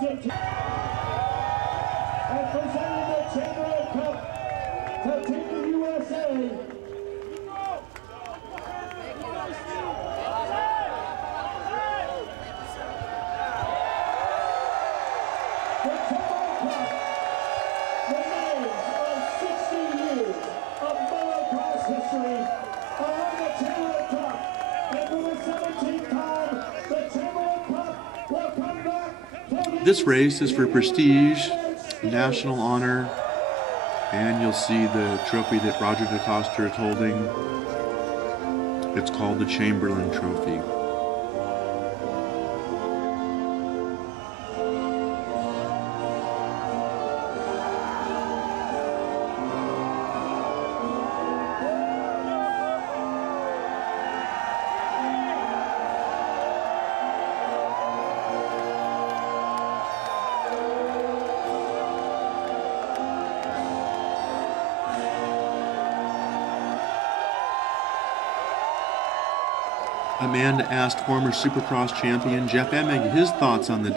And presenting the Chamberlain Cup to Team USA. The Chamberlain Cup, the names of 60 years of motocross history are on the Chamberlain Cup. And for the 17th time, the Chamberlain Cup will come back to the This race is for prestige, national honor, and you'll see the trophy that Roger DeCoster is holding. It's called the Chamberlain Trophy. Amanda asked former Supercross champion Jeff Emig his thoughts on the day.